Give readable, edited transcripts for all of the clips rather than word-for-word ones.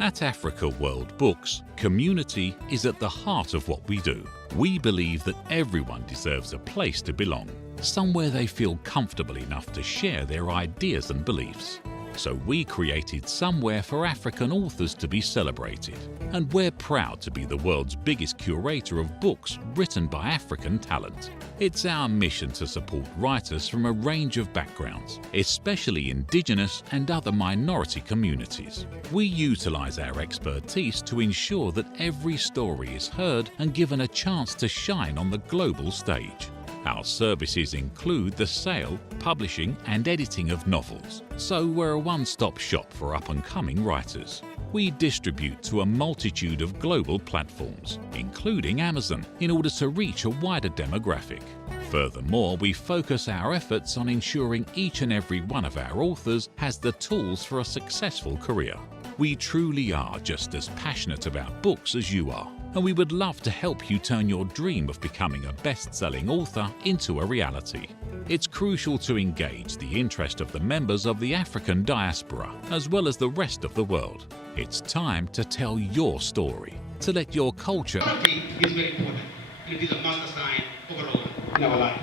At Africa World Books, community is at the heart of what we do. We believe that everyone deserves a place to belong, somewhere they feel comfortable enough to share their ideas and beliefs. So we created somewhere for African authors to be celebrated, and we're proud to be the world's biggest curator of books written by African talent. It's our mission to support writers from a range of backgrounds, especially indigenous and other minority communities. We utilize our expertise to ensure that every story is heard and given a chance to shine on the global stage. Our services include the sale, publishing and editing of novels, so we're a one-stop shop for up-and-coming writers. We distribute to a multitude of global platforms, including Amazon, in order to reach a wider demographic. Furthermore, we focus our efforts on ensuring each and every one of our authors has the tools for a successful career. We truly are just as passionate about books as you are, and we would love to help you turn your dream of becoming a best-selling author into a reality. It's crucial to engage the interest of the members of the African diaspora, as well as the rest of the world. It's time to tell your story, to let your culture... Politics is very important, and it is a master sign overall in our life.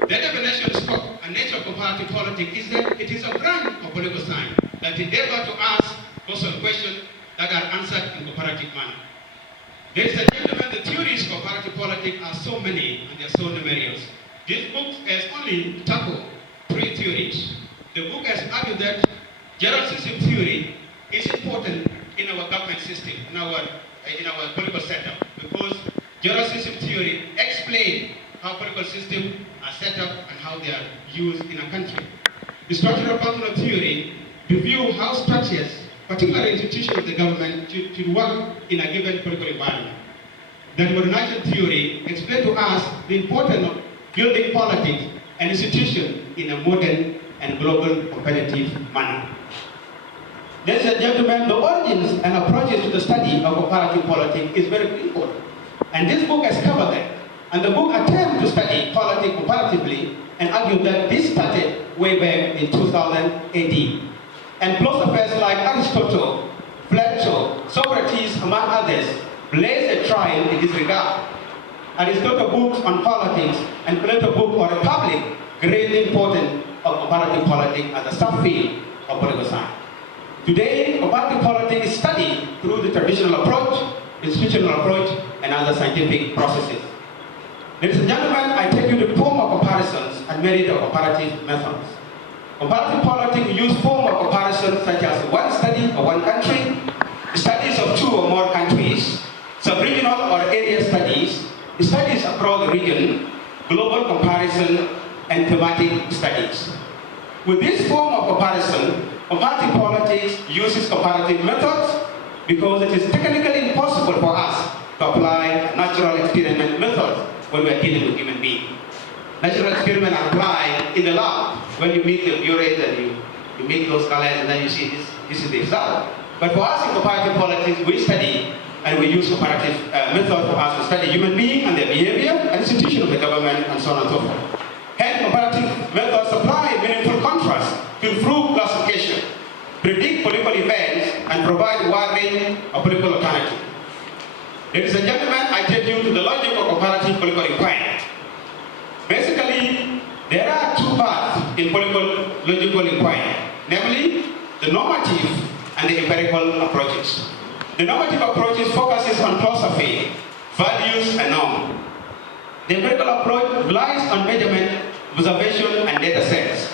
The definition, scope, and nature of comparative politics is that it is a branch of political science that endeavors to ask personal questions that are answered in comparative manner. Ladies and gentlemen, the theories of comparative politics are so many and they are so numerous. This book has only tackled 3 theories. The book has argued that general system theory is important in our government system, in our political setup, because general system theory explains how political systems are set up and how they are used in a country. The structural functional theory reviews how structures, particular institutions of the government, should work in a given political environment. The modernization theory explains to us the importance of building politics and institutions in a modern and global competitive manner. Ladies and gentlemen, the origins and approaches to the study of comparative politics is very important. And this book has covered that. And the book attempts to study politics comparatively and argued that this started way back in 2000 AD. And philosophers like Aristotle, Plato, Socrates, among others, blazed a trail in this regard. Aristotle books on politics and Plato book on republic greatly important of comparative politics as a subfield of political science. Today, comparative politics is studied through the traditional approach, institutional approach, and other scientific processes. Ladies and gentlemen, I take you to form of comparisons and merit of comparative methods. Comparative politics use form of comparison such as one study of one country, studies of 2 or more countries, sub-regional or area studies, studies across the region, global comparison, and thematic studies. With this form of comparison, comparative politics uses comparative methods because it is technically impossible for us to apply natural experiment methods when we are dealing with human beings. Natural experiments are applied in the lab when you meet the burette and you make those colors and then you see this is the result. But for us in comparative politics, we study and we use comparative methods for us to study human beings and their behavior and institutions of the government and so on and so forth. Hence, comparative methods supply meaningful contrast to improve classification, predict political events, and provide a wide range of political alternatives. Ladies and gentlemen, I take you to the logic of comparative political inquiry. Basically, there are 2 parts in political logical inquiry, namely the normative and the empirical approaches. The normative approaches focuses on philosophy, values, and norms. The empirical approach relies on measurement, observation, and data sets.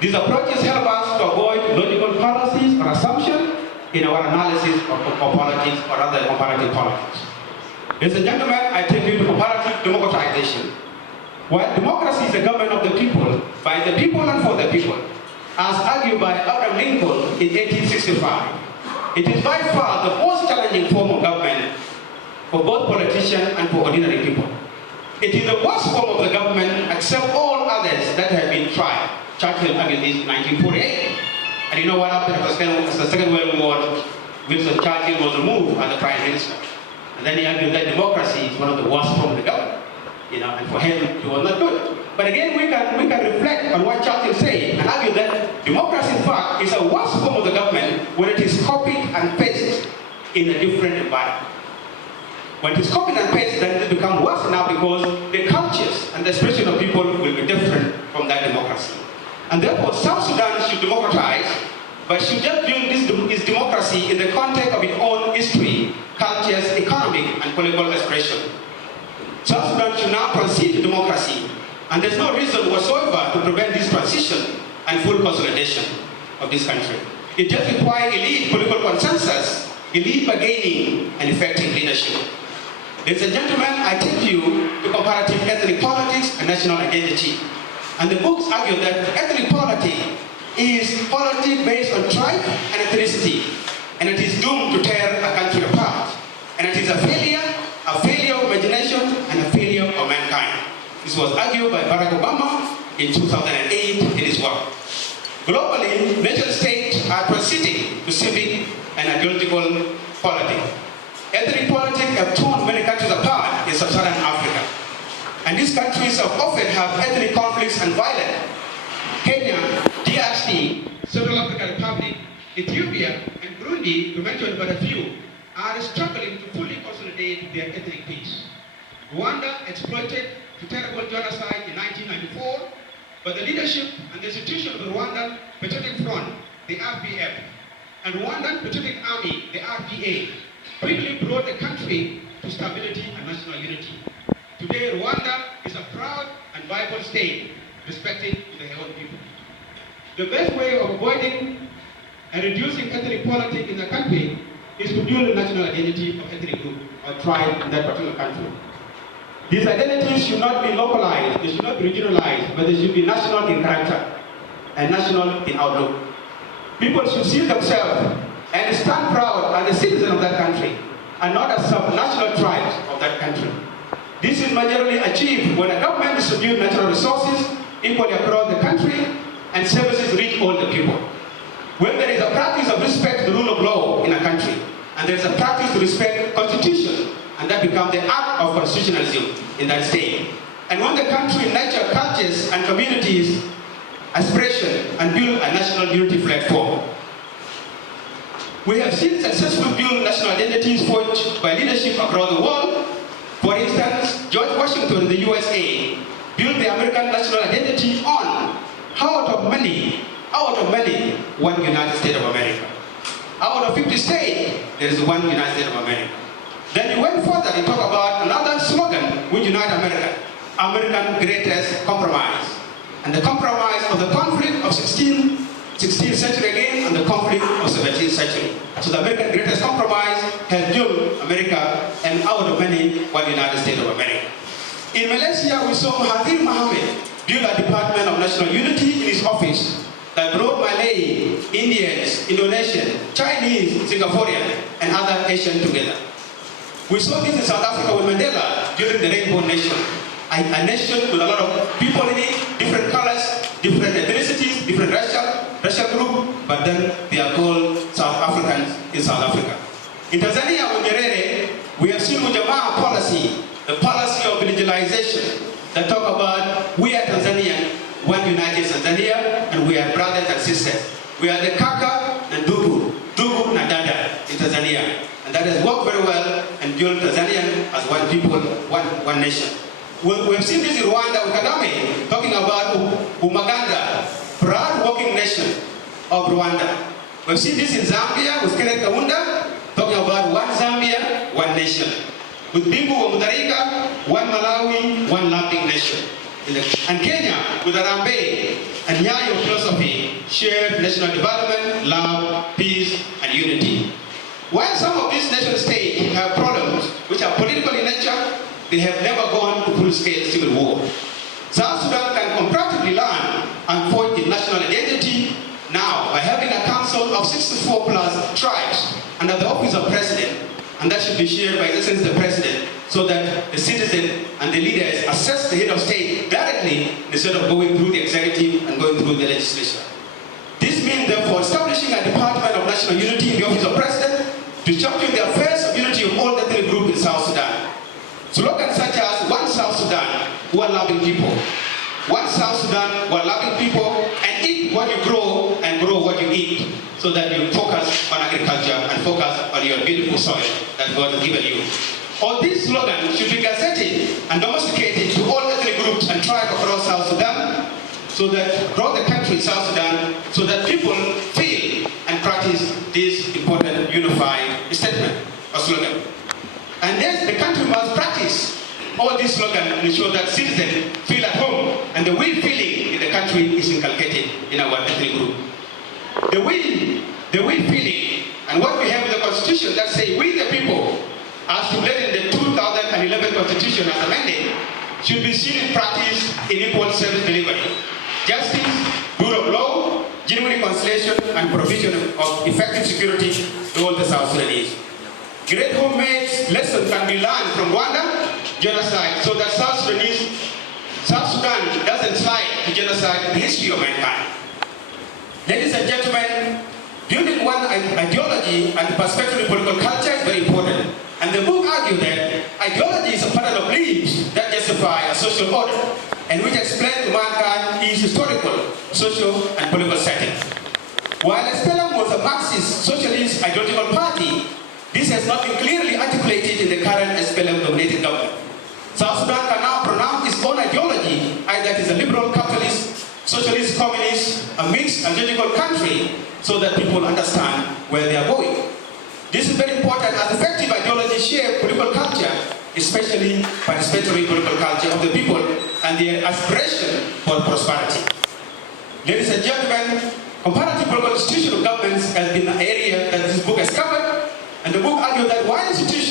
These approaches help us to avoid logical fallacies or assumptions in our analysis of politics or other comparative politics. Ladies and gentlemen, I take you to comparative democratization. While democracy is the government of the people, by the people and for the people, as argued by Abraham Lincoln in 1865, it is by far the most challenging form of government for both politicians and for ordinary people. It is the worst form of the government except all others that have been tried. Churchill argued this in 1948. And you know what happened after the Second World War? Winston Churchill was removed as the Prime Minister. And then he argued that democracy is one of the worst forms of the government. And for him, it was not good. But again, we can reflect on what Churchill said and argue that democracy, in fact, is a worse form of the government when it is copied and pasted in a different environment. When it is copied and pasted, then it becomes worse now because the cultures and the expression of people will be different from that democracy. And therefore, South Sudan should democratize, but should just build its democracy in the context of its own history, cultures, economic, and political expression. South Sudan should now proceed to democracy, and there's no reason whatsoever to prevent this transition and full consolidation of this country. It just requires elite political consensus, elite bargaining, and effective leadership. Ladies and gentlemen, I take you to comparative ethnic politics and national identity. And the books argue that ethnic politics is politics based on tribe and ethnicity, and it is doomed to tear a country apart. And it is a failure of imagination, and a failure of mankind. This was argued by Barack Obama in 2008 in his work. Globally, nation states are proceeding to civic and ideological politics. Ethnic politics have torn many countries apart in sub-Saharan Africa. And these countries have often have ethnic conflicts and violence. Kenya, DRC, Central African Republic, Ethiopia, and Burundi, to mention but a few, are struggling to fully consolidate their ethnic peace. Rwanda exploited the terrible genocide in 1994, but the leadership and the institution of the Rwandan Patriotic Front, the RPF, and Rwandan Patriotic Army, the RPA, quickly brought the country to stability and national unity. Today, Rwanda is a proud and viable state, respected to their own people. The best way of avoiding and reducing ethnic politics in the country is to build the national identity of ethnic group or tribe in that particular country. These identities should not be localized, they should not be regionalized, but they should be national in character and national in outlook. People should see themselves and stand proud as a citizen of that country and not as sub-national tribes of that country. This is majorly achieved when a government distributes natural resources equally across the country and services reach all the people. When there is a practice of respect to the rule of law in a country, and there is a practice to respect the constitution, and that becomes the act of constitutionalism in that state. And when the country nurtures cultures and communities, aspiration, and build a national unity platform. We have seen successful build national identities forged by leadership across the world. For instance, George Washington in the USA built the American national identity on out of many, one United States of America. Out of 50 states, there is one United States of America. Then he went further and talked about another slogan which unites America, American Greatest Compromise. And the compromise of the conflict of 16th century again, and the conflict of 17th century. So the American Greatest Compromise has built America, and out of many, one United States of America. In Malaysia, we saw Mahathir Mohamad build a Department of National Unity in his office that brought Malay, Indians, Indonesian, Chinese, Singaporean, and other Asians together. We saw this in South Africa with Mandela during the Rainbow Nation. A nation with a lot of people in it, different colors, different ethnicities, different racial group, but then they are called South Africans in South Africa. In Tanzania, with Nyerere, we have seen Ujamaa policy, the policy of individualization, that talk about we are Tanzanian, one united Tanzania, and we are brothers and sisters. We are the Kaka and Dugu and Dada in Tanzania. And that has worked very well and built Tanzania as one people, one nation. We've seen this in Rwanda with Kagame, talking about Umaganda, proud working nation of Rwanda. We've seen this in Zambia with Kenneth Kaunda, talking about one Zambia, one nation. With Bingu wa Mutharika, one Malawi, one laughing nation. And Kenya, with Harambee and Nyayo philosophy, shared national development, love, peace, and unity. While some of these nation states have problems which are political in nature, they have never gone to full-scale civil war. South Sudan can comparatively learn and forge its national identity now by having a council of 64 plus tribes under the office of president, and that should be shared by the president, so that the citizen and the leaders assess the head of state directly instead of going through the executive and going through the legislature. This means, therefore, establishing a Department of National Unity in the office of president to champion the affairs of unity of all ethnic groups in South Sudan. Slogans such as One South Sudan, One Loving People, one South Sudan, one loving people, and eat what you grow and grow what you eat, so that you focus on agriculture and focus on your beautiful soil that God has given you. All these slogans should be gazetted and domesticated to all ethnic groups and tribes across South Sudan, so that grow the country, South Sudan, so that people feel and practice this important unified statement or slogan. And then the country must practice all these slogans and ensure that citizens feel at home, and the we feeling in the country is inculcated in our ethnic group. The we feeling, and what we have in the Constitution that say we the people, as stipulated in the 2011 Constitution as amended, should be seen in practice in equal service delivery. Justice, rule of law, genuine reconciliation, and provision of effective security to all the South Sudanese. Great homemade lessons can be learned from Rwanda genocide, so that South Sudan doesn't slide to genocide in the history of mankind. Ladies and gentlemen, building one ideology and perspective in political culture is very important. And the book argues that ideology is a pattern of beliefs that justify a social order, and which explain to mankind its historical, social, and political setting. While SPLM was a Marxist, socialist, ideological party, this has not been clearly articulated in the current SPLM-dominated government. South Sudan can now pronounce its own ideology, either it is a liberal, capitalist, socialist, communist, a mixed ideological country, so that people understand where they are going. This is very important, as effective ideology shape political culture, especially participatory political culture of the people and their aspiration for prosperity. Ladies and gentlemen, comparative political institution of governments has been an area that this book has covered, and the book argues that while institutions